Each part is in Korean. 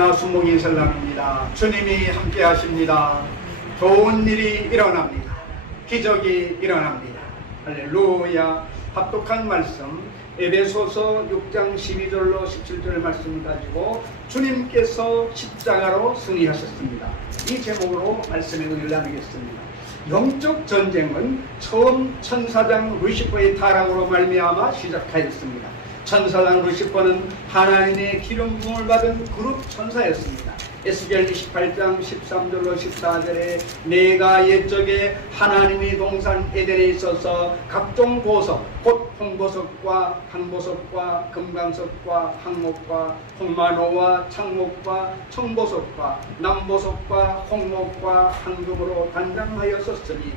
하나 순복이 설람입니다. 주님이 함께 하십니다. 좋은 일이 일어납니다. 기적이 일어납니다. 할렐루야. 합독한 말씀 에베소서 6장 12절로 17절 말씀을 가지고 주님께서 십자가로 승리하셨습니다. 이 제목으로 말씀의 은혜를 나누겠습니다. 영적 전쟁은 처음 천사장 루시퍼의 타락으로 말미암아 시작하였습니다. 천사장 루시퍼는 하나님의 기름 부음을 받은 그룹 천사였습니다. 에스겔 28장 13절로 14절에 내가 옛적에 하나님의 동산 에덴에 있어서 각종 보석 곧 홍보석과 황보석과 금강석과 항목과 홍마노와 창목과 청보석과 남보석과 홍목과 황금으로 단장하였었으니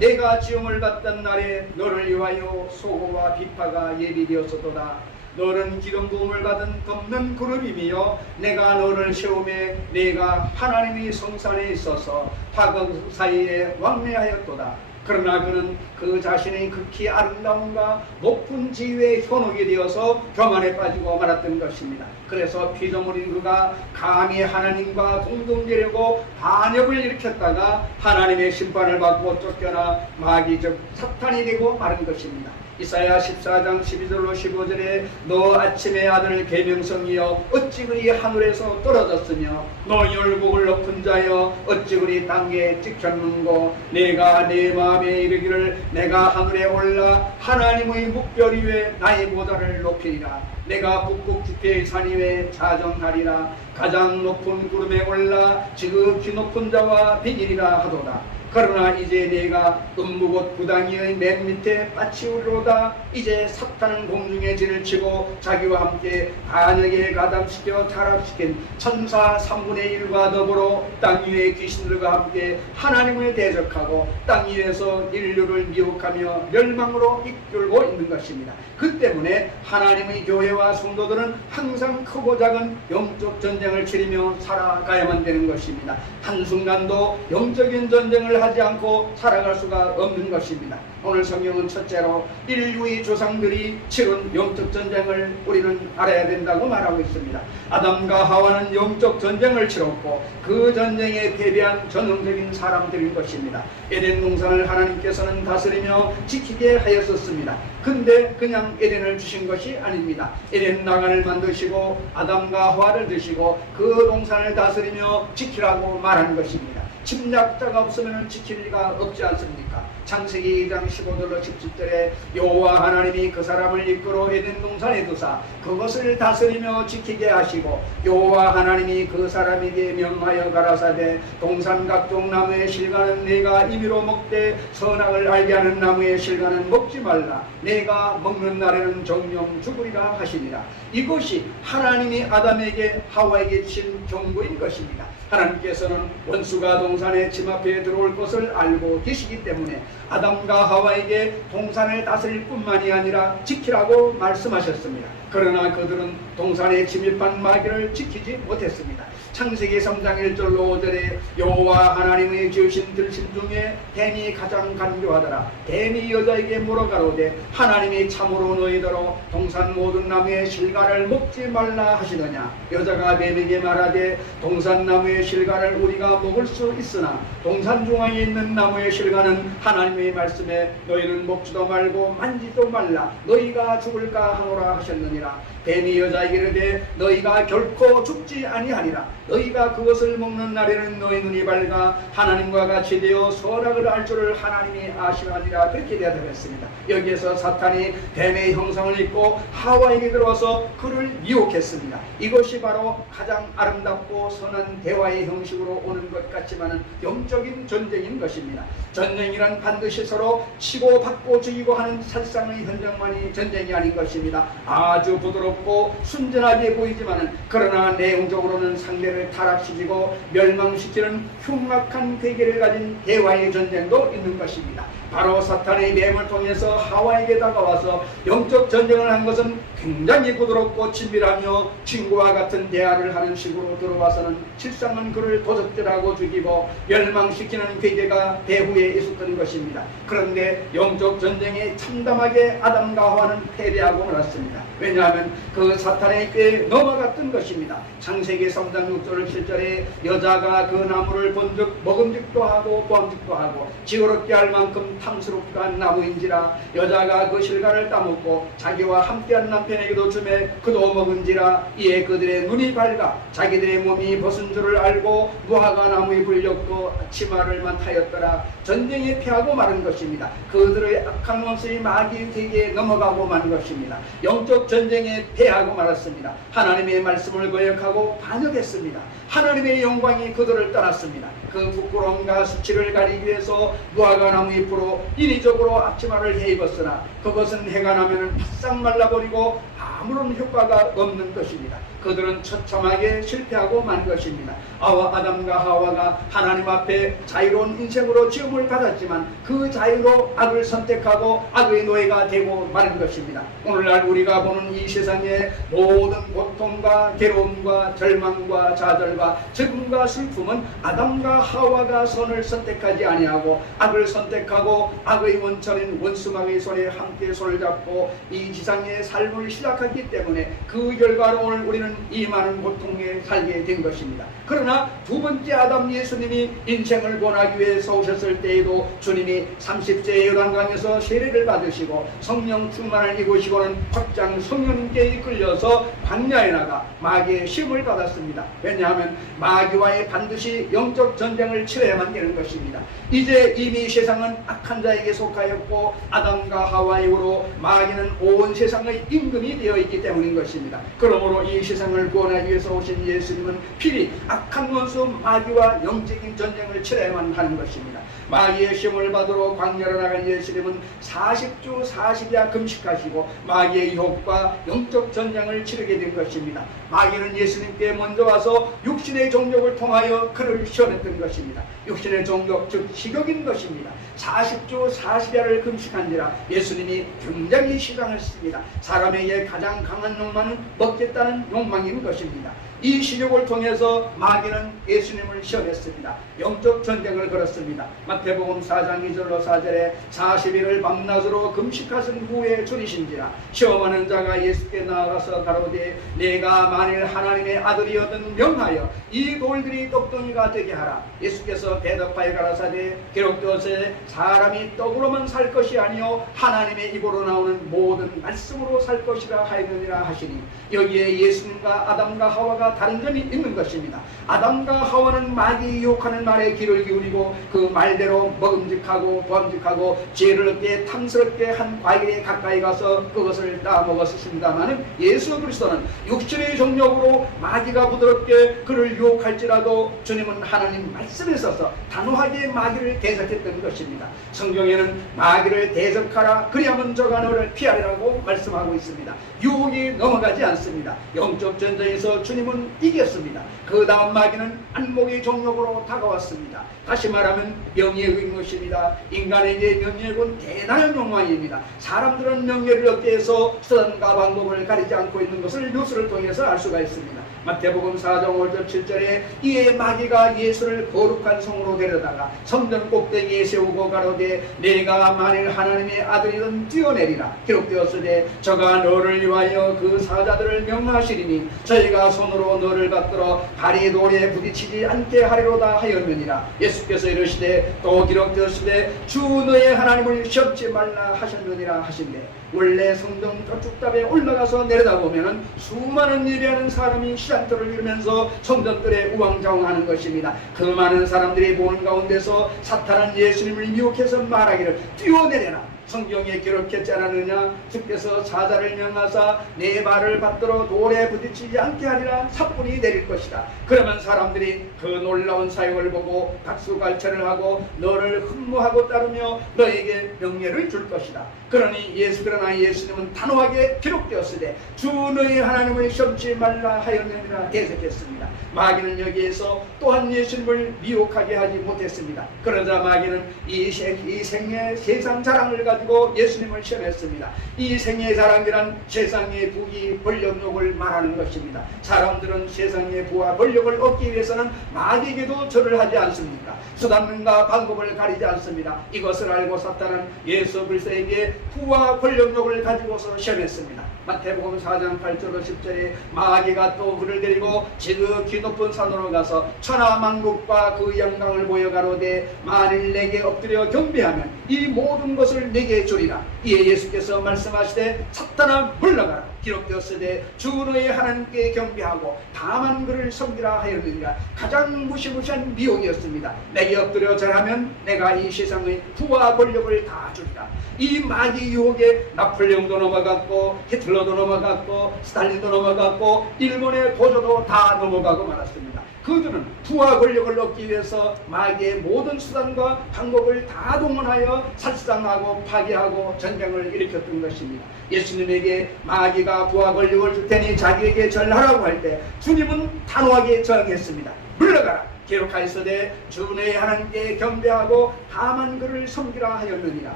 내가 지음을 받던 날에 너를 위하여 소고와 비파가 예비되었었도다. 너는 기름 부음을 받은 덮는 그룹이며 내가 너를 세우매 내가 하나님의 성산에 있어서 파국 사이에 왕래하였도다. 그러나 그는 그 자신의 극히 아름다움과 높은 지위의 현혹이 되어서 교만에 빠지고 말았던 것입니다. 그래서 피조물인 그가 감히 하나님과 동등되려고 반역을 일으켰다가 하나님의 심판을 받고 쫓겨나 마귀 즉 사탄이 되고 마른 것입니다. 이사야 14장 12절로 15절에 너 아침의 아들 계명성이여 어찌 그리 하늘에서 떨어졌으며 너 열국을 높은 자여 어찌 그리 땅에 찍혔는고 내가 내 마음에 이르기를 내가 하늘에 올라 하나님의 묵별 위에 나의 보좌를 높이리라. 내가 북극 지폐의 산 위에 자정하리라. 가장 높은 구름에 올라 지극히 높은 자와 비기리라 하도다. 그러나 이제 내가 음무곳 구덩이의 맨 밑에 빠치우리로다. 이제 사탄은 공중에 진을 치고 자기와 함께 반역에 가담시켜 타락시킨 천사 3분의 1과 더불어 땅 위의 귀신들과 함께 하나님을 대적하고 땅 위에서 인류를 미혹하며 멸망으로 이끌고 있는 것입니다. 그 때문에 하나님의 교회와 성도들은 항상 크고 작은 영적 전쟁을 치르며 살아가야만 되는 것입니다. 한순간도 영적인 전쟁을 하지 않고 살아갈 수가 없는 것입니다. 오늘 성경은 첫째로 인류의 조상들이 치른 영적 전쟁을 우리는 알아야 된다고 말하고 있습니다. 아담과 하와는 영적 전쟁을 치렀고 그 전쟁에 패배한 전형적인 사람들인 것입니다. 에덴 동산을 하나님께서는 다스리며 지키게 하였었습니다. 근데 그냥 에덴을 주신 것이 아닙니다. 에덴 나간을 만드시고 아담과 하와를 드시고 그 동산을 다스리며 지키라고 말하는 것입니다. 침략자가 없으면 지킬 리가 없지 않습니까? 창세기 2장 15절로 17절에 여호와 하나님이 그 사람을 이끌어 에덴 동산에 두사 그것을 다스리며 지키게 하시고 여호와 하나님이 그 사람에게 명하여 가라사대 동산 각종 나무의 실과는 내가 임의로 먹되 선악을 알게 하는 나무의 실과는 먹지 말라. 내가 먹는 날에는 정령 죽으리라 하시니라. 이것이 하나님이 아담에게 하와에게 주신 경고인 것입니다. 하나님께서는 원수가 동산의 침 앞에 들어올 것을 알고 계시기 때문에 아담과 하와에게 동산을 다스릴 뿐만이 아니라 지키라고 말씀하셨습니다. 그러나 그들은 동산에 침입한 마귀를 지키지 못했습니다. 창세기 3장 1절로 5절에 여호와 하나님의 지으신 들신 중에 뱀이 가장 간교하더라. 뱀이 여자에게 물어가로되 하나님이 참으로 너희더러 동산 모든 나무의 실과를 먹지 말라 하시더냐. 여자가 뱀에게 말하되 동산 나무의 실과를 우리가 먹을 수 있으나 동산 중앙에 있는 나무의 실과는 하나님의 말씀에 너희는 먹지도 말고 만지도 말라. 너희가 죽을까 하노라 하셨느니라. 뱀이 여자에게 이르되 너희가 결코 죽지 아니하리라. 너희가 그것을 먹는 날에는 너희 눈이 밝아 하나님과 같이 되어 선악을 알 줄을 하나님이 아시나니라. 그렇게 대답했습니다. 여기에서 사탄이 뱀의 형상을 입고 하와에게 들어와서 그를 미혹했습니다. 이것이 바로 가장 아름답고 선한 대화의 형식으로 오는 것 같지만은 영적인 전쟁인 것입니다. 전쟁이란 반드시 서로 치고 받고 죽이고 하는 살상의 현장만이 전쟁이 아닌 것입니다. 아주 부드럽고 순전하게 보이지만은 그러나 내용적으로는 상대를 타락시키고 멸망시키는 흉악한 괴계를 가진 대화의 전쟁도 있는 것입니다. 바로 사탄의 뱀을 통해서 하와에게 다가와서 영적 전쟁을 한 것은 굉장히 부드럽고 친밀하며 친구와 같은 대화를 하는 식으로 들어와서는 실상은 그를 도적질하고 죽이고 멸망시키는 괴계가 배후에 있었던 것입니다. 것입니다. 그런데 영적 전쟁에 참담하게 아담과 하와는 패배하고 말았습니다. 왜냐하면 그 사탄의 꾀에 넘어갔던 것입니다. 창세기 3장 6절 7절에 여자가 그 나무를 본즉 먹음직도 하고 보암직도 하고 지혜롭게 할 만큼 탐스럽게 한 나무인지라 여자가 그 실과를 따먹고 자기와 함께한 남편에게도 주매 그도 먹은지라 이에 그들의 눈이 밝아 자기들의 몸이 벗은 줄을 알고 무화과 나무에 불렸고 치마를만 하였더라. 전쟁에 패하고 마는 것입니다. 그들의 악한 원수의 마귀에게 넘어가고 마는 것입니다. 영적 전쟁에 패하고 말았습니다. 하나님의 말씀을 거역하고 반역했습니다. 하나님의 영광이 그들을 떠났습니다. 그 부끄러움과 수치를 가리기 위해서 무화과 나무 잎으로 인위적으로 앞치마를 해 입었으나 그것은 해가 나면 바싹 말라버리고 아무런 효과가 없는 것입니다. 그들은 처참하게 실패하고 만 것입니다. 아담과 하와가 하나님 앞에 자유로운 인생으로 지음을 받았지만 그 자유로 악을 선택하고 악의 노예가 되고 마는 것입니다. 오늘날 우리가 보는 이 세상의 모든 고통과 괴로움과 절망과 좌절과 죽음과 슬픔은 아담과 하와가 선을 선택하지 아니하고 악을 선택하고 악의 원천인 원수마귀의 손에 함께 손을 잡고 이 지상의 삶을 시작했기 때문에 그 결과로 오늘 우리는 이 많은 고통에 살게 된 것입니다. 그러나 두 번째 아담 예수님이 인생을 권하기 위해서 오셨을 때에도 주님이 30세의 요단강에서 세례를 받으시고 성령 충만을 입으시고는 확장 성령님께 이끌려서 광야에 나가 마귀의 시험을 받았습니다. 왜냐하면 마귀와의 반드시 영적 전쟁을 치러야만 되는 것입니다. 이제 이미 세상은 악한 자에게 속하였고 아담과 하와의 후로 마귀는 온 세상의 임금이 되어 있기 때문인 것입니다. 그러므로 이 세상을 구원하기 위해서 오신 예수님은 필히 악한 원수 마귀와 영적인 전쟁을 치러야만 하는 것입니다. 마귀의 시험을 받으러 광야로 나간 예수님은 40주 40야 금식하시고 마귀의 유혹과 영적 전쟁을 치르게 된 것입니다. 마귀는 예수님께 먼저 와서 육신의 정욕을 통하여 그를 시험했던 것입니다. 육신의 정욕 즉 식욕인 것입니다. 40주 40야를 금식한지라 예수님이 굉장히 시장했습니다. 사람에게 가장 강한 욕망은 먹겠다는 욕망인 것입니다. 이 시력을 통해서 마귀는 예수님을 시험했습니다. 영적 전쟁을 걸었습니다. 마태복음 4장 2절로 4절에 40일을 밤낮으로 금식하신 후에 줄이신지라 시험하는 자가 예수께 나아가서 가로되 내가 만일 하나님의 아들이었든 명하여 이 돌들이 떡덩이가 되게 하라. 예수께서 대답하여 가라사대 기록되었으되 사람이 떡으로만 살 것이 아니요 하나님의 입으로 나오는 모든 말씀으로 살 것이라 하였느니라 하시니 여기에 예수님과 아담과 하와가 다른 점이 있는 것입니다. 아담과 하와는 마귀 유혹하는 말에 귀를 기울이고 그 말대로 먹음직하고 보암직하고 지혜롭게 탐스럽게 한 과일에 가까이 가서 그것을 따먹었습니다마는 예수 그리스도는 육신의 정욕으로 마귀가 부드럽게 그를 유혹할지라도 주님은 하나님 말씀에 있어서 단호하게 마귀를 대적했던 것입니다. 성경에는 마귀를 대적하라 그리하면 저가 너를 피하리라고 말씀하고 있습니다. 유혹이 넘어가지 않습니다. 영적 전쟁에서 주님은 이겼습니다. 그 다음 마귀는 안목의 정욕으로 다가왔습니다. 다시 말하면 명예의 것입니다. 인간에게 명예는 대단한 욕망입니다. 사람들은 명예를 얻기 위해서 수단과 방법을 가리지 않고 있는 것을 뉴스를 통해서 알 수가 있습니다. 마태복음 4장 5절 7절에 이에 마귀가 예수를 거룩한 성으로 데려다가 성전 꼭대기에 세우고 가로되 내가 만일 하나님의 아들이든 뛰어내리라. 기록되었으되 저가 너를 위하여 그 사자들을 명하시리니 저희가 손으로 너를 받들어 발이 돌에 부딪히지 않게 하리로다 하였느니라. 예수께서 이르시되 또 기록되었으되 주 너의 하나님을 시험치 말라 하셨느니라 하신대. 원래 성전 저축탑에 올라가서 내려다보면 수많은 예배하는 사람이 시장터를 이루면서 성전들에 우왕좌왕하는 것입니다. 그 많은 사람들이 보는 가운데서 사탄은 예수님을 미혹해서 말하기를 뛰어내려라. 성경에 기록했지 않았느냐? 주께서 사자를 명하사 내 발을 받들어 돌에 부딪히지 않게 하리라 사뿐히 내릴 것이다. 그러면 사람들이 그 놀라운 사역을 보고 박수갈채를 하고 너를 흠모하고 따르며 너에게 명예를 줄 것이다. 그러나 예수님은 단호하게 기록되었으되 주 너의 하나님을 시험치 말라 하였느니라 대적했습니다. 마귀는 여기에서 또한 예수님을 미혹하게 하지 못했습니다. 그러자 마귀는 이 생의 세상 자랑을 가지고 예수님을 시험했습니다. 이 생의 자랑이란 세상의 부귀 권력욕을 말하는 것입니다. 사람들은 세상의 부와 권력을 얻기 위해서는 마귀에게도 절을 하지 않습니까? 수단과 방법을 가리지 않습니다. 이것을 알고 사탄은 예수 그리스도에게 부와 권력욕을 가지고서 시험했습니다. 마태복음 4장 8절로 10절에 마귀가 또 그를 데리고 지극히 높은 산으로 가서 천하만국과 그 영광을 보여 가로되 만일 내게 엎드려 경배하면 이 모든 것을 내게 주리라. 이에 예수께서 말씀하시되 사탄아 물러가라. 기록되었으되 주 너의 하나님께 경배하고 다만 그를 섬기라 하였느니라. 가장 무시무시한 미혹이었습니다. 내게 엎드려 절하면 내가 이 세상의 부와 권력을 다 주리라. 이 마귀 유혹에 나폴레옹도 넘어갔고 히틀러도 넘어갔고 스탈린도 넘어갔고 일본의 도저도 다 넘어가고 말았습니다. 그들은 부와 권력을 얻기 위해서 마귀의 모든 수단과 방법을 다 동원하여 살상하고 파괴하고 전쟁을 일으켰던 것입니다. 예수님에게 마귀가 부와 권력을 줄 테니 자기에게 절하라고 할 때 주님은 단호하게 저항했습니다. 물러가라. 기록하였으되 주 너의 하나님께 경배하고 다만 그를 섬기라 하였느니라.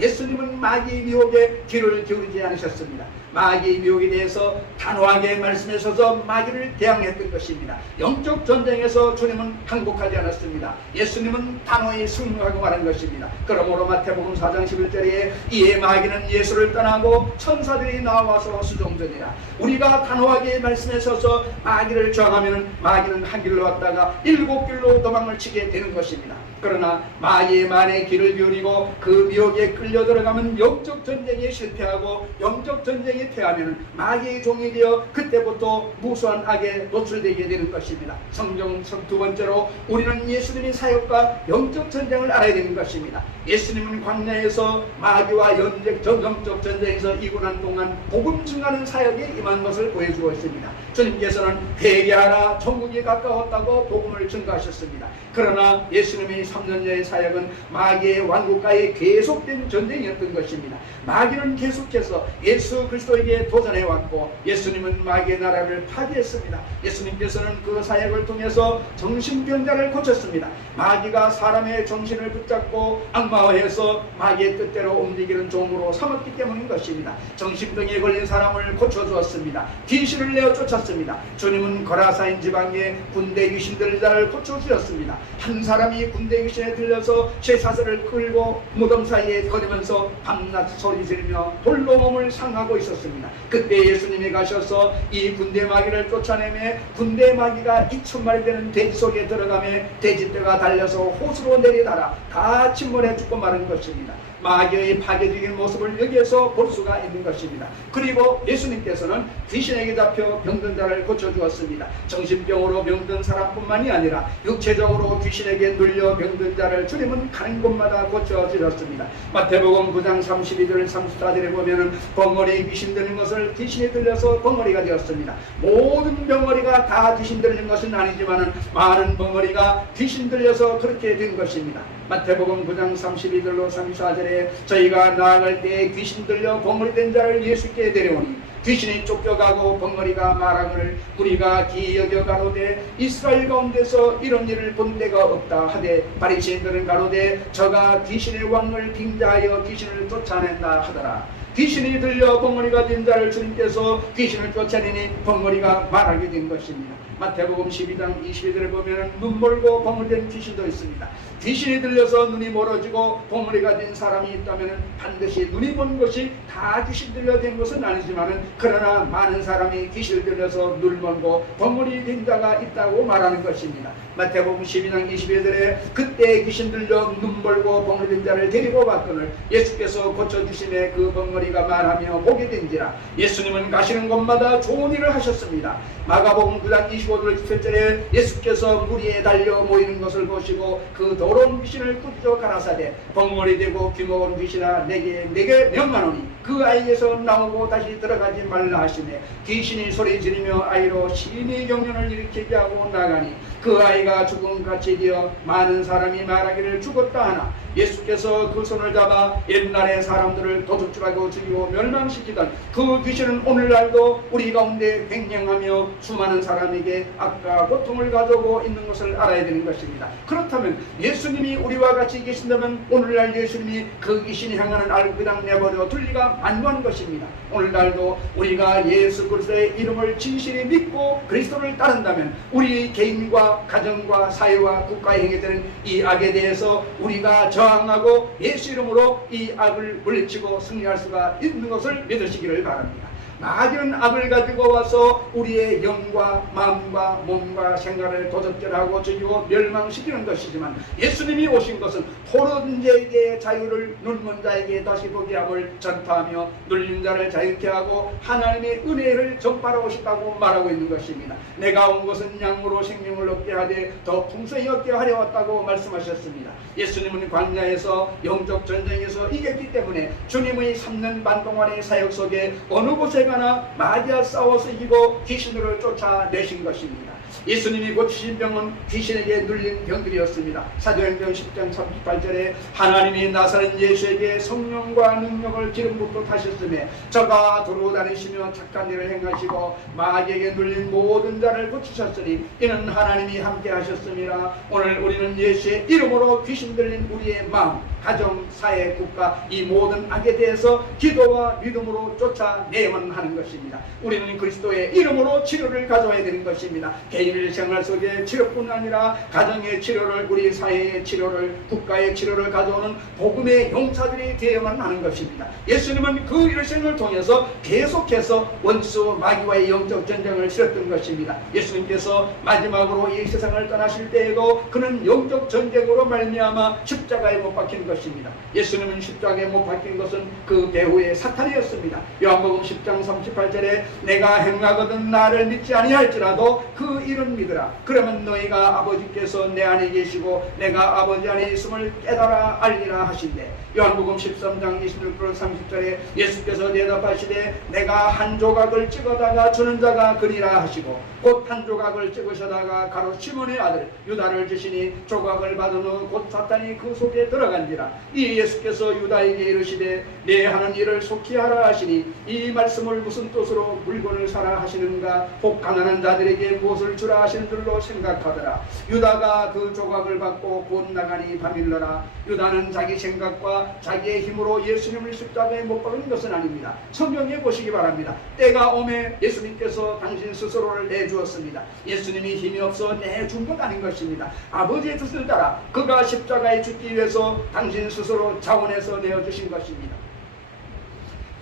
예수님은 마귀 미혹에 귀를 기울이지 않으셨습니다. 마귀 미혹에 대해서 단호하게 말씀하셔서 마귀를 대항했던 것입니다. 영적 전쟁에서 주님은 항복하지 않았습니다. 예수님은 단호히 승리하고 말한 것입니다. 그러므로 마태복음 4장 11절에 이에 마귀는 예수를 떠나고 천사들이 나와서 수종되니라. 우리가 단호하게 말씀하셔서 마귀를 저항하면 마귀는 한 길로 왔다가 7길로 도망을 치게 되는 것입니다. 그러나 마귀의 말에 귀를 기울이고 그 미혹에 끌려 들어가면 영적 전쟁에 실패하고 영적 전쟁에 패하면 마귀의 종이 되어 그때부터 무수한 악에 노출되게 되는 것입니다. 성경 두 번째로 우리는 예수님의 사역과 영적 전쟁을 알아야 되는 것입니다. 예수님은 광야에서 마귀와 영적 전쟁에서 2년 동안 복음 증가하는 사역에 임한 것을 보여주고 있습니다. 주님께서는 회개하라 천국이 가까웠다고 복음을 증가하셨습니다. 그러나 예수님의 3년여의 사역은 마귀의 왕국과의 계속된 전쟁이었던 것입니다. 마귀는 계속해서 예수 그리스도에게 도전해왔고 예수님은 마귀의 나라를 파괴했습니다. 예수님께서는 그 사역을 통해서 정신병자를 고쳤습니다. 마귀가 사람의 정신을 붙잡고 악마화해서 마귀의 뜻대로 움직이는 종으로 삼았기 때문인 것입니다. 정신병에 걸린 사람을 고쳐주었습니다. 귀신을 내어 쫓았습니다. 주님은 거라사인 지방에 군대 귀신 들린 자를 고쳐주었습니다. 한 사람이 군대 귀신에 들려서 쇠사슬을 끌고 무덤 사이에 거리면서 밤낮 소리 지르며 돌로 몸을 상하고 있었습니다. 그때 예수님이 가셔서 이 군대 마귀를 쫓아내며 군대 마귀가 2,000마리 되는 돼지 속에 들어가며 돼지떼가 달려서 호수로 내리달아 다 침몰해 죽고 마는 것입니다. 마귀의 파괴적인 모습을 여기에서 볼 수가 있는 것입니다. 그리고 예수님께서는 귀신에게 잡혀 병든 자를 고쳐주었습니다. 정신병으로 병든 사람뿐만이 아니라 육체적으로 귀신에게 눌려 병든 자를 주님은 가는 곳마다 고쳐주셨습니다. 마태복음 9장 32절 34절에 보면은 벙어리 귀신 들린 것을 귀신이 들려서 벙어리가 되었습니다. 모든 벙어리가 다 귀신 들린 것은 아니지만은 많은 벙어리가 귀신 들려서 그렇게 된 것입니다. 마태복음 9장 32절로 34절에 저희가 나아갈 때 귀신 들려 벙어리 된 자를 예수께 데려오니 귀신이 쫓겨가고 벙어리가 말하기를 우리가 기이 여겨 가로되 이스라엘 가운데서 이런 일을 본 데가 없다 하되 바리새인들은 가로되 저가 귀신의 왕을 빙자하여 귀신을 쫓아낸다 하더라. 귀신이 들려 벙어리가 된 자를 주님께서 귀신을 쫓아내니 벙어리가 말하게 된 것입니다. 마태복음 12장 22절에 보면 눈 멀고 벙어리 된 귀신도 있습니다. 귀신이 들려서 눈이 멀어지고 벙어리가 된 사람이 있다면 반드시 눈이 먼 것이 다 귀신 들려 된 것은 아니지만 그러나 많은 사람이 귀신을 들려서 눈 멀고 벙어리 된 자가 있다고 말하는 것입니다. 마태복음 12장 22절에 그때 귀신 들려 눈 멀고 벙어리 된 자를 데리고 갔거늘 예수께서 고쳐주심에 그 벙어리가 말하며 보게 된지라. 예수님은 가시는 곳마다 좋은 일을 하셨습니다. 마가복음 9장 25절 27절에 예수께서 물 위에 달려 모이는 것을 보시고 그 더러운 귀신을 꾸짖어 가라사대 벙어리 되고 귀먹은 귀신아 내게 명하노니 그 아이에서 나오고 다시 들어가지 말라 하시네. 귀신이 소리 지르며 아이로 심히 경련을 일으키게 하고 나가니 그 아이가 죽음같이 되어 많은 사람이 말하기를 죽었다 하나 예수께서 그 손을 잡아 옛날의 사람들을 도둑질하고 죽이고 멸망시키던 그 귀신은 오늘날도 우리 가운데 횡령하며 수많은 사람에게 악과 고통을 가져오고 있는 것을 알아야 되는 것입니다. 그렇다면 예수님이 우리와 같이 계신다면 오늘날 예수님이 그 귀신이 향하는 알고 그냥 내버려 둘 리가 만무한 것입니다. 오늘날도 우리가 예수 그리스도의 이름을 진실히 믿고 그리스도를 따른다면 우리 개인과 가정과 사회와 국가에 행해되는 이 악에 대해서 우리가 저항하고 예수 이름으로 이 악을 물리치고 승리할 수가 있는 것을 믿으시기를 바랍니다. 마귀는 악을 가지고 와서 우리의 영과 마음과 몸과 생각을 도적질하고 죽이고 멸망시키는 것이지만 예수님이 오신 것은 포로된 자에게 자유를, 눈먼 자에게 다시 보게 함을 전파하며 눌린 자를 자유케 하고 하나님의 은혜를 전파하러 오셨다고 말하고 있는 것입니다. 내가 온 것은 양으로 생명을 얻게 하되 더 풍성히 얻게 하려 왔다고 말씀하셨습니다. 예수님은 광야에서 영적 전쟁에서 이겼기 때문에 주님의 3년 반 동안의 사역 속에 어느 곳에 가나 마귀와 싸워서 이기고 귀신들을 쫓아내신 것입니다. 예수님이 고치신 병은 귀신에게 눌린 병들이었습니다. 사도행전 10장 38절에 하나님이 나사렛 예수에게 성령과 능력을 기름 붓고 타셨으며 저가 돌아다니시며 착한 일을 행하시고 마귀에게 눌린 모든 자를 고치셨으니 이는 하나님이 함께 하셨습니다. 오늘 우리는 예수의 이름으로 귀신 들린 우리의 마음, 가정, 사회, 국가 이 모든 악에 대해서 기도와 믿음으로 쫓아내야만 하는 것입니다. 우리는 그리스도의 이름으로 치료를 가져와야 되는 것입니다. 개인의 생활 속에 치료뿐 아니라 가정의 치료를, 우리 사회의 치료를, 국가의 치료를 가져오는 복음의 용사들이 되어야만 하는 것입니다. 예수님은 그 일생을 통해서 계속해서 원수 마귀와의 영적 전쟁을 치렀던 것입니다. 예수님께서 마지막으로 이 세상을 떠나실 때에도 그는 영적 전쟁으로 말미암아 십자가에 못 박힌 것입니다. 예수님은 십자가에 못 박힌 것은 그 배후의 사탄이었습니다. 요한복음 10장 38절에 내가 행하거든 나를 믿지 아니할지라도 그 이름 믿으라. 그러면 너희가 아버지께서 내 안에 계시고 내가 아버지 안에 있음을 깨달아 알리라 하신대. 요한복음 13장 26절 30절에 예수께서 대답하시되 내가 한 조각을 찍어다가 주는 자가 그리라 하시고 곧 한 조각을 찍으셔다가 가롯 시몬의 아들 유다를 주시니 조각을 받은 후 곧 사탄이 그 속에 들어간지라. 이 예수께서 유다에게 이르시되 내 하는 일을 속히 하라 하시니 이 말씀을 무슨 뜻으로 물건을 사라 하시는가 곧 가난한 자들에게 무엇을 주라 하시는 줄로 생각하더라. 유다가 그 조각을 받고 곧 나가니 밤일러라. 유다는 자기 생각과 자기의 힘으로 예수님을 십자가에 못 박은 것은 아닙니다. 성경에 보시기 바랍니다. 때가 오매 예수님께서 당신 스스로를 내주었습니다. 예수님이 힘이 없어 내준 것 아닌 것입니다. 아버지의 뜻을 따라 그가 십자가에 죽기 위해서 당신 스스로 자원해서 내어주신 것입니다.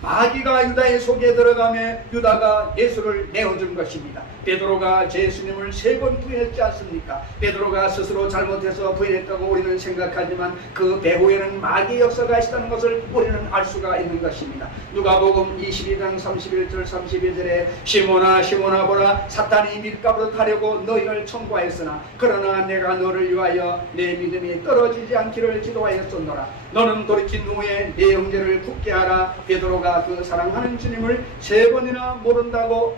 마귀가 유다의 속에 들어가며 유다가 예수를 내어준 것입니다. 베드로가 예수님을 3번 부인했지 않습니까? 베드로가 스스로 잘못해서 부인했다고 우리는 생각하지만 그 배후에는 마귀의 역사가 있다는 것을 우리는 알 수가 있는 것입니다. 누가복음 22장 31절 32절에 시몬아 시몬아 보라 사탄이 밀가부로 타려고 너희를 청구하였으나 그러나 내가 너를 위하여 내 믿음이 떨어지지 않기를 기도하였었노라. 너는 돌이킨 후에 내 형제를 굳게 하라. 베드로가 그 사랑하는 주님을 3번이나 모른다고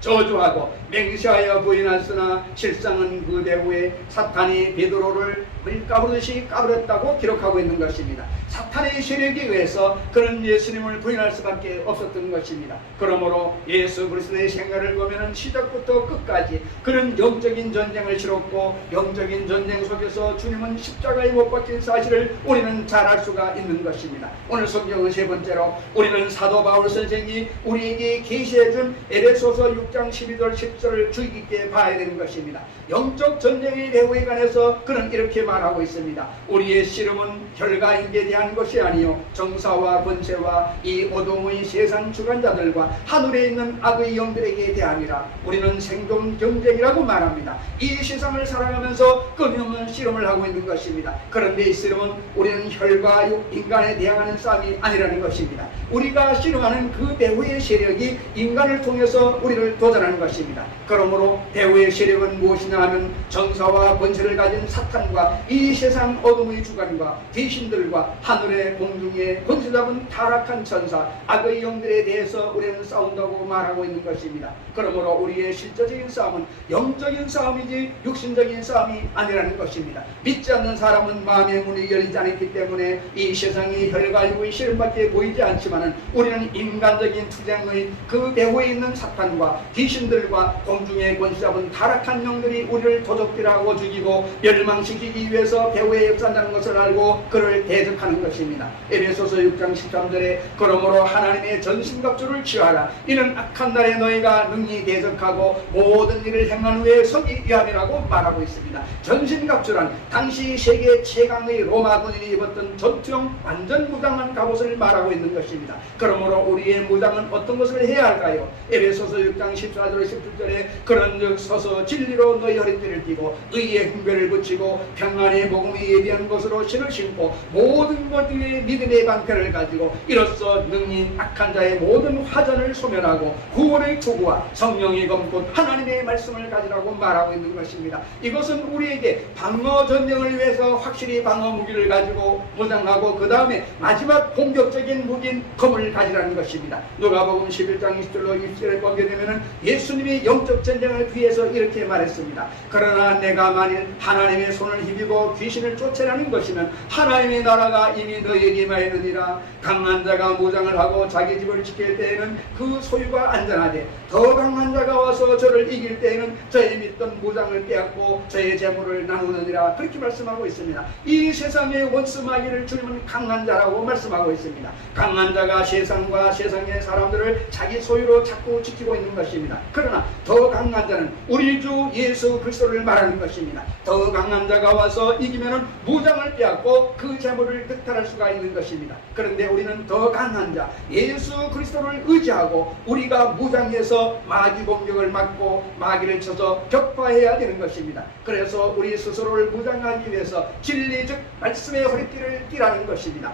저주하고 맹세하여 부인하였으나 실상은 그 배후에 사탄이 베드로를 밀가부르듯이 까불었다고 기록하고 있는 것입니다. 사탄의 세력에 의해서 그는 예수님을 부인할 수밖에 없었던 것입니다. 그러므로 예수 그리스도의 생활을 보면 시작부터 끝까지 그는 영적인 전쟁을 치렀고 영적인 전쟁 속에서 주님은 십자가에 못 박힌 사실을 우리는 잘 알 수가 있는 것입니다. 오늘 성경은 3번째로 우리는 사도 바울 선생이 우리에게 계시해준 에베소서 6장 12절 10절을 주의 깊게 봐야 되는 것입니다. 영적 전쟁의 배후에 관해서 그는 이렇게 말하고 있습니다. 우리의 씨름은 혈과 육에 대한 것이 아니요 정사와 권세와 이 어둠의 세상 주관자들과 하늘에 있는 악의 영들에게 대함이라. 우리는 생존 경쟁이라고 말합니다. 이 세상을 살아가면서 끊임없는 씨름을 하고 있는 것입니다. 그런데 이 씨름은 우리는 혈과 육, 인간에 대항하는 싸움이 아니라는 것입니다. 우리가 씨름하는 그 배후의 세력이 인간을 통해서 우리를 도전하는 것입니다. 그러므로 배후의 세력은 무엇이냐 하면 정사와 권세를 가진 사탄과 이 세상 어둠의 주관과 귀신들과 하늘의 공중에 권세 잡은 타락한 천사 악의 영들에 대해서 우리는 싸운다고 말하고 있는 것입니다. 그러므로 우리의 실제적인 싸움은 영적인 싸움이지 육신적인 싸움이 아니라는 것입니다. 믿지 않는 사람은 마음의 문이 열리지 않았기 때문에 이 세상이 혈과 육의 시름밖에 보이지 않지만은 우리는 인간적인 투쟁의 그 배후에 있는 사탄과 귀신들과 공중에 권세 잡은 타락한 영들이 우리를 도적질하고 죽이고 멸망시키기 위해서 배후에 역사한다는 것을 알고 그를 대적하는 것입니다. 에베소서 6장 13절에 그러므로 하나님의 전신갑주를 취하라. 이는 악한 날에 너희가 능히 대적하고 모든 일을 행한 후에 서기 위함이라고 말하고 있습니다. 전신갑주란 당시 세계 최강의 로마 군인이 입었던 전투용 완전 무장한 갑옷을 말하고 있는 것입니다. 그러므로 우리의 무장은 어떤 것을 해야 할까요? 에베소서 6장 14절 17절에 그런즉 서서 진리로 너희 허리띠를 띠고 의의 흉배를 붙이고 평안의 복음이 예비한 것으로 신을 신고 모든 것 위에 믿음의 방패를 가지고 이로써 능히 악한 자의 모든 화전을 소멸하고 구원의 투구와 성령의 검곧 하나님의 말씀을 가지라고 말하고 있는 것입니다. 이것은 우리에게 방어 전쟁을 위해서 확실히 방어 무기를 가지고 무장하고 그 다음에 마지막 공격적인 무기인 검을 가지라는 것입니다. 누가복음 11장 20절로 20절에 보게 되면 예수님이 영적 전쟁을 위해서 이렇게 말했습니다. 그러나 내가 만일 하나님의 손을 힘입고 귀신을 쫓아내는 것이면 하나님의 나라가 이미 너희에게 임하였느니라. 강한 자가 무장을 하고 자기 집을 지킬 때에는 그 소유가 안전하되 더 강한 자가 와서 저를 이길 때에는 저의 믿던 무장을 빼앗고 저의 재물을 나누느니라. 그렇게 말씀하고 있습니다. 이 세상의 원수 마귀를 주님은 강한 자라고 말씀하고 있습니다. 강한 자가 세상과 세상의 사람들을 자기 소유로 자꾸 지키고 있는 것입니다. 그러나 더 강한 자는 우리 주 예수 그리스도를 말하는 것입니다. 더 강한 자가 와서 이기면은 무장을 빼앗고 그 재물을 득탈할 수가 있는 것입니다. 그런데 우리는 더 강한 자 예수 그리스도를 의지하고 우리가 무장해서 마귀 공격을 막고 마귀를 쳐서 격파해야 되는 것입니다. 그래서 우리 스스로를 무장하기 위해서 진리 즉 말씀의 허리띠를 띠라는 것입니다.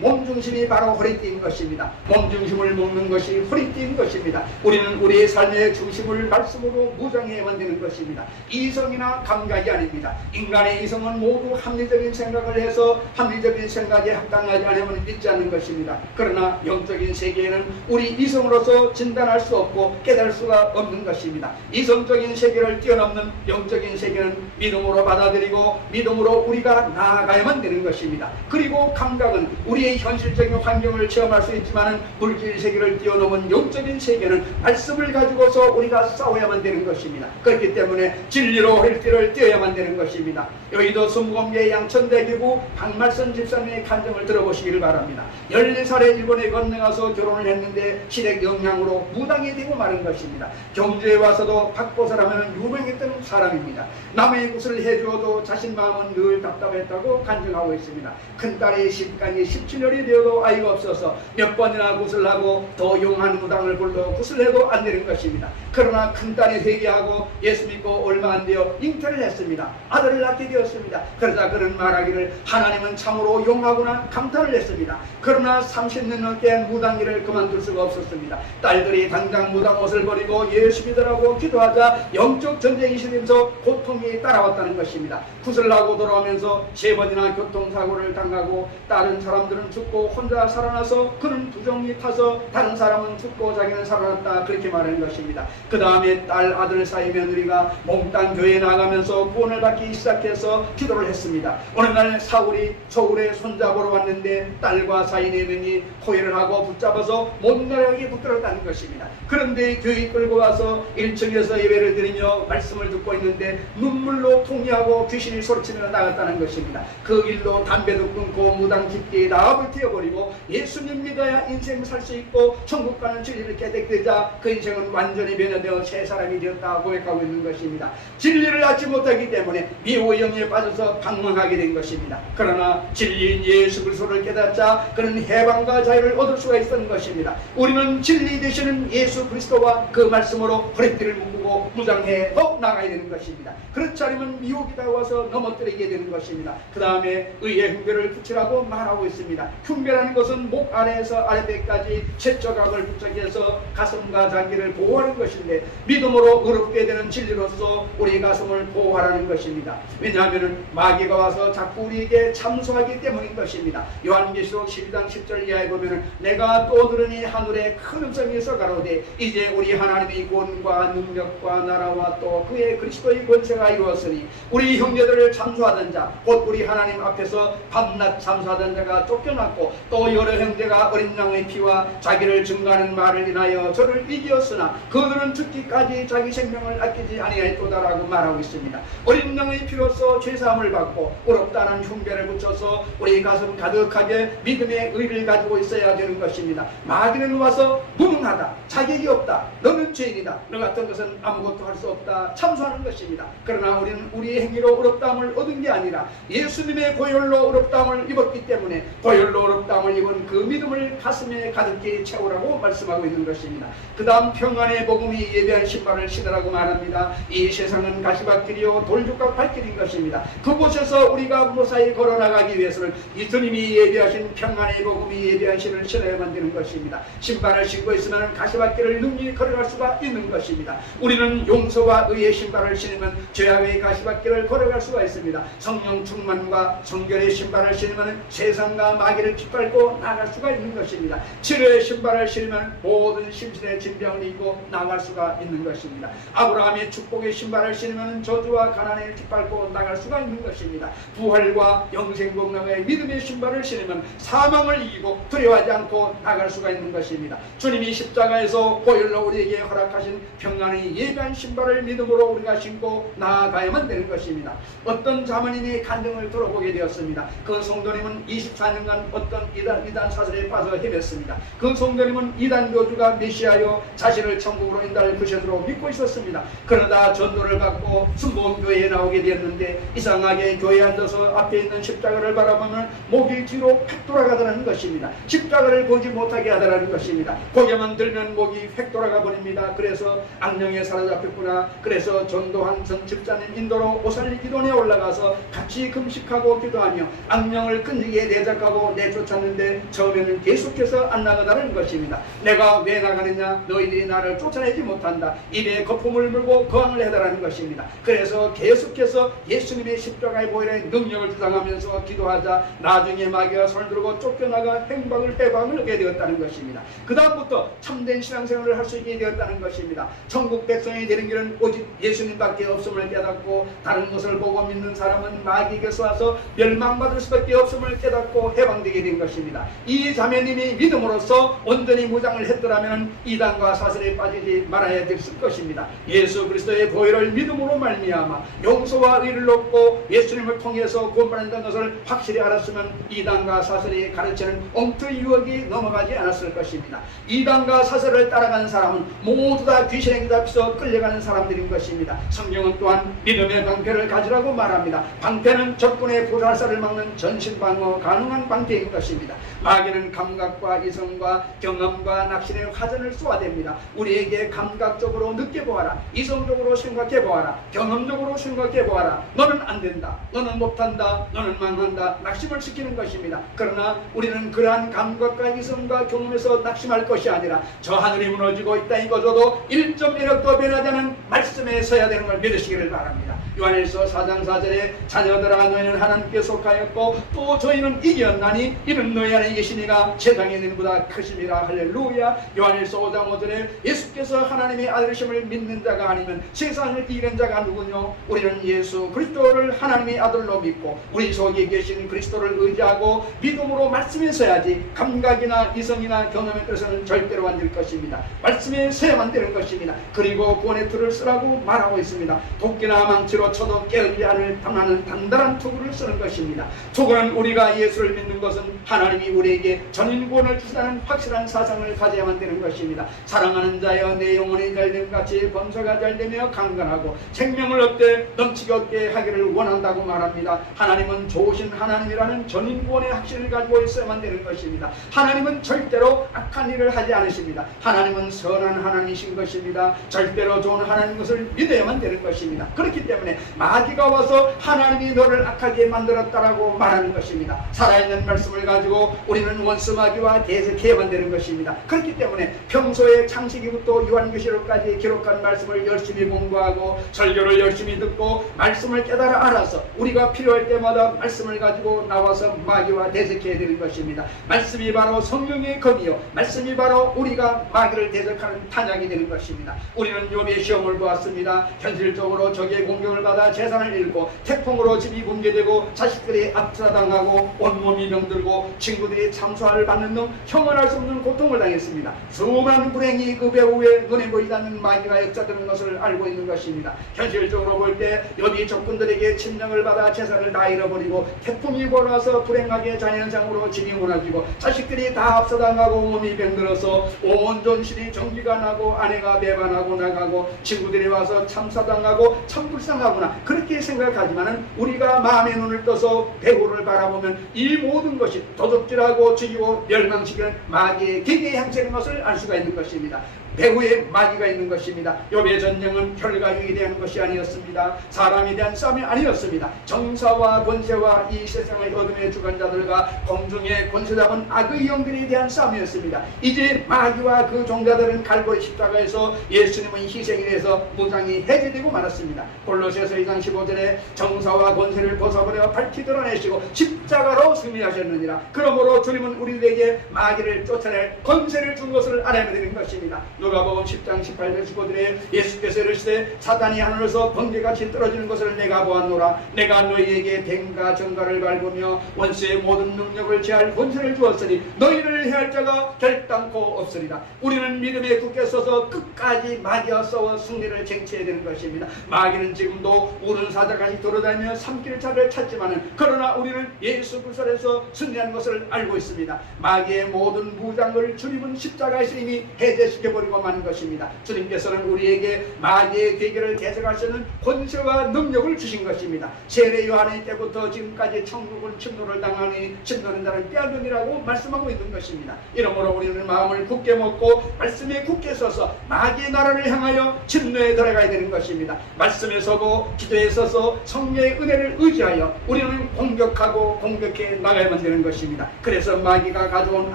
몸 중심이 바로 허리띠인 것입니다. 몸 중심을 먹는 것이 허리띠인 것입니다. 우리는 우리의 삶의 중심을 말씀으로 무장해야만 되는 것입니다. 이성이나 감각이 아닙니다. 인간의 이성은 모두 합리적인 생각을 해서 합리적인 생각에 합당하지 않으면 믿지 않는 것입니다. 그러나 영적인 세계에는 우리 이성으로서 진단할 수 없고 깨달을 수가 없는 것입니다. 이성적인 세계를 뛰어넘는 영적인 세계는 믿음으로 받아들이고 믿음으로 우리가 나아가야만 되는 것입니다. 그리고 감각은 우리의 현실적인 환경을 체험할 수 있지만 물질 세계를 뛰어넘은 영적인 세계는 말씀을 가지고서 우리가 싸워야만 되는 것입니다. 그렇기 때문에 진리로 허리띠를 띄어야만 되는 것입니다. 여의도 순무공계 양천대교구 박말선 집사님의 간증을 들어보시기를 바랍니다. 14살에 일본에 건너가서 결혼을 했는데 시댁 영향으로 무당이 되고 마는 것입니다. 경주에 와서도 박보사라면 유명했던 사람입니다. 남의 것을 해주어도 자신 마음은 늘 답답했다고 간증하고 있습니다. 큰딸이 십간이 17년이 되어도 아이가 없어서 몇 번이나 굿을 하고 더 용한 무당을 불러 굿을 해도 안 되는 것입니다. 그러나 큰딸이 회개하고 예수 믿고 얼마 안 되어 잉태를 했습니다. 아들을 낳게 되었습니다. 그러자 그는 말하기를 하나님은 참으로 용하구나 감탄을 했습니다. 그러나 30년 넘게 무당일을 그만둘 수가 없었습니다. 딸들이 당장 무당 옷을 버리고 예수 믿으라고 기도하자 영적 전쟁이 시면서 고통이 따라왔다는 것입니다. 굿을 하고 돌아오면서 3번이나 교통사고를 당하고 다른 사람들은 죽고 혼자 살아나서 그는 부정이 타서 다른 사람은 죽고 자기는 살아났다 그렇게 말하는 것입니다. 그 다음에 딸 아들 사이 며느리가 몽땅 교회에 나가면서 구원을 받기 시작해서 기도를 했습니다. 어느 날 사울이 서울에 손잡으러 왔는데 딸과 사이 4명이 호의를 하고 붙잡아서 못 나가게 붙들었다는 것입니다. 그런데 교회 끌고 와서 1층에서 예배를 드리며 말씀을 듣고 있는데 눈물로 통회하고 귀신이 소리치며 나갔다는 것입니다. 그 일로 담배도 끊고 무당 깊게 나합을 튀어버리고 예수님 믿어야 인생 살 수 있고 천국 가는 진리를 깨닫자 그 인생은 완전히 변화되어 새 사람이 되었다 고백하고 있는 것입니다. 진리를 알지 못하기 때문에 미호의 영에 빠져서 방황하게 된 것입니다. 그러나 진리인 예수 그리스도를 깨닫자 그는 해방과 자유를 얻을 수가 있었던 것입니다. 우리는 진리 되시는 예수 그리스도와 그 말씀으로 허리띠를 묶고 가지고 무장해 나가야 되는 것입니다. 그렇지 않으면 미혹이 다가와서 넘어뜨리게 되는 것입니다. 그 다음에 의의 흉배를 붙이라고 말하고 있습니다. 흉배라는 것은 목 아래에서 아래배까지 채처각을 부착해서 가슴과 장기를 보호하는 것인데, 믿음으로 의롭게 되는 진리로서 우리 가슴을 보호하라는 것입니다. 왜냐하면 마귀가 와서 자꾸 우리에게 참소하기 때문인 것입니다. 요한계시록 12장 10절 이하에 보면 내가 또 들으니 하늘에 큰 음성에서 가로되 이제 우리 하나님의 권과 능력과 나라와 또 그의 그리스도의 권세가 이루었으니 우리 형제들을 참소하던 자 곧 우리 하나님 앞에서 밤낮 참소하던 자가 쫓겨났고 또 여러 형제가 어린 양의 피와 자기를 증거하는 말을 인하여 저를 이기었으나 그들은 죽기까지 자기 생명을 아끼지 아니하였도다라고 말하고 있습니다. 어린 양의 피로서 죄사함을 받고 의롭다는 흉배를 붙여서 우리 가슴 가득하게 믿음의 의를 가지고 있어야 되는 것입니다. 마귀는 와서 무능하다, 자격이 없다, 너는 죄인이다, 너 같은 것은 아무것도 할 수 없다 참소하는 것입니다. 그러나 우리는 우리의 행위로 의롭다함을 얻은 게 아니라 예수님의 보혈로 의롭다함을 입었기 때문에 보혈로 의롭다함을 입은 그 믿음을 가슴에 가득히 채우라고 말씀하고 있는 것입니다. 그 다음 평안의 복음이 예비한 신발을 신으라고 말합니다. 이 세상은 가시밭길이요 돌죽각 발길인 것입니다. 그곳에서 우리가 무사히 걸어나가기 위해서는 예수님이 예비하신 평안의 복음이 예비한 신을 신어야만 되는 것입니다. 신발을 신고 있으면 가시밭길을 능히 걸어갈 수가 있는 것입니다. 우리는 용서와 의의 신발을 신으면 죄악의 가시밭길을 걸어갈 수가 있습니다. 성령 충만과 성결의 신발을 신으면 세상과 마귀를 깃밟고 나갈 수가 있는 것입니다. 치료의 신발을 신으면 모든 심신의 질병을 이기고 나갈 수가 있는 것입니다. 아브라함의 축복의 신발을 신으면 저주와 가난을 깃밟고 나갈 수가 있는 것입니다. 부활과 영생복락의 믿음의 신발을 신으면 사망을 이기고 두려워하지 않고 나갈 수가 있는 것입니다. 주님이 십자가에서 보혈로 우리에게 허락하신 평안의 예비한 신발을 믿음으로 우리가 신고 나아가야만 되는 것입니다. 어떤 자매님이 간증을 들어보게 되었습니다. 그 성도님은 24년간 어떤 이단 사슬에 빠져 헤맸습니다. 그 성도님은 이단 교주가 메시아여 자신을 천국으로 인도할 그것으로 믿고 있었습니다. 그러다 전도를 받고 순복음교회에 나오게 되었는데 이상하게 교회에 앉아서 앞에 있는 십자가를 바라보면 목이 뒤로 팩 돌아가더라는 것입니다. 십자가를 보지 못하게 하더라는 것입니다. 고개만 들면 목이 팩 돌아가 버립니다. 그래서 악령에 사로잡혔구나. 그래서 전도한 전 집사님 인도로 오살리 기도원에 올라가서 같이 금식하고 기도하며 악령을 끈질기게 내작하고 내쫓았는데 처음에는 계속해서 안 나가다는 것입니다. 내가 왜 나가느냐? 너희들이 나를 쫓아내지 못한다. 입에 거품을 물고 거항을 해달라는 것입니다. 그래서 계속해서 예수님의 십자가의 보혈의 능력을 주장하면서 기도하자 나중에 마귀가 손을 들고 쫓겨나가 해방을 얻게 되었다는 것입니다. 그 다음부터 참된 신앙생활을 할 수 있게 되었다는 것입니다. 천국 백성이 되는 길은 오직 예수님밖에 없음을 깨닫고 다른 것을 보고 믿는 사람은 마귀에게서 와서 멸망받을 수밖에 없음을 깨닫고 해방되게 된 것입니다. 이 자매님이 믿음으로써 온전히 무장을 했더라면 이단과 사슬에 빠지지 말아야 됐을 것입니다. 예수 그리스도의 보혈을 믿음으로 말미암아 용서와 의를 얻고 예수님을 통해서 구원받는다는 것을 확실히 알았으면 이단과 사슬이 가르치는 엉터리 유혹이 넘어가지 않았을 것입니다. 이단과 사슬을 따라가는 사람은 모두 다 귀신에게 잡혀서 끌려가는 사람들인 것입니다. 성경은 또한 믿음의 방패를 가지라고 말합니다. 방패는 적군의 불살사를 막는 전신방어 가능한 방패인 것입니다. 마귀는 감각과 이성과 경험과 낙신의 화전을 쏘아댑니다. 우리에게 감각적으로 느껴보아라, 이성적으로 생각해보아라, 경험적으로 생각해보아라. 너는 안된다, 너는 못한다, 너는 망한다, 낙심을 시키는 것입니다. 그러나 우리는 그러한 감각과 이성과 경험에서 낙심할 것이 아니라 저 하늘이 무너지고 있다 이거저도 1.1억도 변하지 않은 말씀에 서야 되는 걸 믿으시기를 바랍니다. 요한일서 4장 4절에 자녀들아 너희는 하나님께 속하였고 또 저희는 이겼나니 이는 너희 안에 계시니가 세상에 있는 보다 크심이라. 할렐루야. 요한일서 5장 5절에 예수께서 하나님의 아들이심을 믿는 자가 아니면 세상을 이기는 자가 누구뇨? 우리는 예수 그리스도를 하나님의 아들로 믿고 우리 속에 계신 그리스도를 의지하고 믿음으로 말씀에 서야지 감각이나 이성이나 경험의 뜻은 절대로 안 될 것입니다. 말씀에 서야만 되는 것입니다. 그리고 구원의 틀을 쓰라고 말하고 있습니다. 도끼나 망치로 쳐도 깨어지지 않을 당하는 단단한 투구를 쓰는 것입니다. 투구는 우리가 예수를 믿는 것은 하나님이 우리에게 전인구원을 주시다는 확실한 사상을 가져야만 되는 것입니다. 사랑하는 자여 내 영혼이 잘됨 같이 범사가 잘되며 강건하고 생명을 얻게 넘치게 얻게 하기를 원한다고 말합니다. 하나님은 좋으신 하나님이라는 전인구원의 확신을 가지고 있어야만 되는 것입니다. 하나님은 절대로 악한 일을 하지 않으십니다. 하나님은 선한 하나님이신 것입니다. 절대 절대로 좋은 하나님 것을 믿어야만 되는 것입니다. 그렇기 때문에 마귀가 와서 하나님이 너를 악하게 만들었다라고 말하는 것입니다. 살아있는 말씀을 가지고 우리는 원수 마귀와 대적해야만 되는 것입니다. 그렇기 때문에 평소에 창세기부터 요한계시록까지 기록한 말씀을 열심히 공부하고 설교를 열심히 듣고 말씀을 깨달아 알아서 우리가 필요할 때마다 말씀을 가지고 나와서 마귀와 대적해야 되는 것입니다. 말씀이 바로 성령의 검이요, 말씀이 바로 우리가 마귀를 대적하는 탄약이 되는 것입니다. 우리는 욥의 시험을 보았습니다. 현실적으로 적의 공격을 받아 재산을 잃고 태풍으로 집이 붕괴되고 자식들이 압사당하고 온몸이 병들고 친구들이 참수를 받는 등 형언할 수 없는 고통을 당했습니다. 수많은 불행이 그 배후에 눈에 보이지 않는 마귀가 역사되는 것을 알고 있는 것입니다. 현실적으로 볼 때 욥이 적군들에게 침략을 받아 재산을 다 잃어버리고 태풍이 몰아서 불행하게 자연상으로 집이 무너지고 자식들이 다 압사당하고 몸이 병들어서 온 존실이 전기가 나고 아내가 배반하고 나가고 친구들이 와서 참사당하고 참 불쌍하구나 그렇게 생각하지만은 우리가 마음의 눈을 떠서 배후를 바라보면 이 모든 것이 도둑질하고 죽이고 멸망시키는 마귀의 기계에 향세하는 것을 알 수가 있는 것입니다. 배후에 마귀가 있는 것입니다. 욥의 전쟁은 혈가육에 대한 것이 아니었습니다. 사람에 대한 싸움이 아니었습니다. 정사와 권세와 이 세상의 어둠의 주관자들과 공중의 권세 잡은 악의 영들에 대한 싸움이었습니다. 이제 마귀와 그 종자들은 갈보리 십자가에서 예수님의 희생에 대해서 무장이 해제되고 말았습니다. 골로새서 2장 15절에 정사와 권세를 벗어버려 밝히 드러내시고 십자가로 승리하셨느니라. 그러므로 주님은 우리들에게 마귀를 쫓아낼 권세를 준 것을 알아야 되는 것입니다. 누가복음 10장 18절 19절에 예수께서 이르시되 사단이 하늘에서 번개같이 떨어지는 것을 내가 보았노라. 내가 너희에게 뱀과 전갈을 밟으며 원수의 모든 능력을 제할 권세를 주었으니 너희를 해할 자가 결단코 없으리라. 우리는 믿음에 굳게 서서 끝까지 마귀와 싸워 승리를 쟁취해야 되는 것입니다. 마귀는 지금도 우는 사자같이 돌아다니며 삼킬 자를 찾지만은 그러나 우리는 예수 그리스도에서 승리하는 것을 알고 있습니다. 마귀의 모든 무장을 주님은 십자가에서 이미 해제시켜버리고 마는 것입니다. 주님께서는 우리에게 마귀의 괴계를 대적할 수 있는 권세와 능력을 주신 것입니다. 세례 요한의 때부터 지금까지 천국은 침노를 당하니 침노는 자를 빼앗으니라고 말씀하고 있는 것입니다. 이러므로 우리는 마음을 굳게 먹고 말씀에 굳게 서서 마귀의 나라를 향하여 침노에 들어가야 되는 것입니다. 말씀에 서고 기도에 서서 성령의 은혜를 의지하여 우리는 공격하고 공격해 나가야만 되는 것입니다. 그래서 마귀가 가져온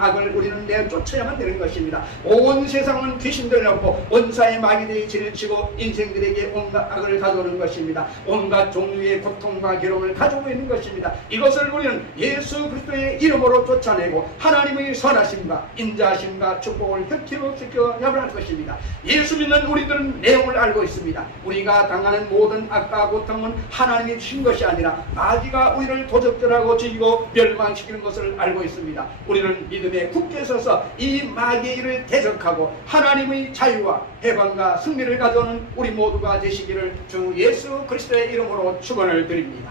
악을 우리는 내쫓아야만 되는 것입니다. 온 세상은 귀신들 넣고 원사의 마귀들이 지르치고 인생들에게 온갖 악을 가져오는 것입니다. 온갖 종류의 고통과 괴로움을 가져오고 있는 것입니다. 이것을 우리는 예수 그리스도의 이름으로 쫓아내고 하나님의 선하심과 인자하심과 축복을 혁기로 야분할 것입니다. 예수 믿는 우리들은 내용을 알고 있습니다. 우리가 당하는 모든 악과 고통은 하나님이 주신 것이 아니라 마귀가 우리를 도적질하고 죽이고 멸망시키는 것을 알고 있습니다. 우리는 믿음에 굳게 서서 이 마귀의 일을 대적하고 하나님의 자유와 해방과 승리를 가져오는 우리 모두가 되시기를 주 예수 그리스도의 이름으로 축원을 드립니다.